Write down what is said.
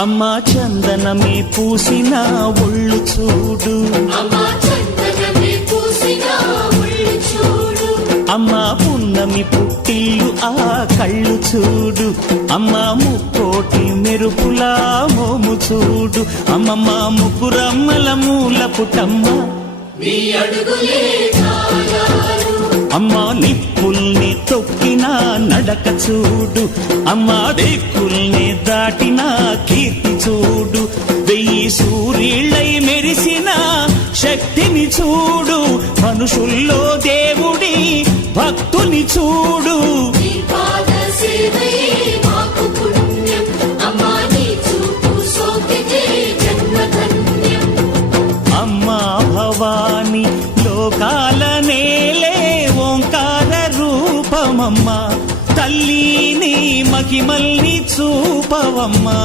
అమ్మా చందనమే పూసిన ఒళ్ళు చూడు, అమ్మా పున్నమి పుట్టిల్లు ఆ కళ్ళు చూడు, అమ్మా ముక్కోటి మెరుపులా మోము చూడు, అమ్మమ్మ ముగ్గురమ్మల మూల పుటమ్మ అమ్మా నిప్పుల్ని తొక్కిన నడక చూడు, అమ్మా దిక్కుల్ని దాటిన కీర్తి చూడు, 1000 సూర్యుళ్ళై మెరిసిన శక్తిని చూడు, మనుషుల్లో దేవుడి భక్తుని చూడు. అమ్మా భవాని లోకాల నేలే ఓంకార రూపమమ్మా, తల్లిని మహిమల్ని చూపవమ్మా.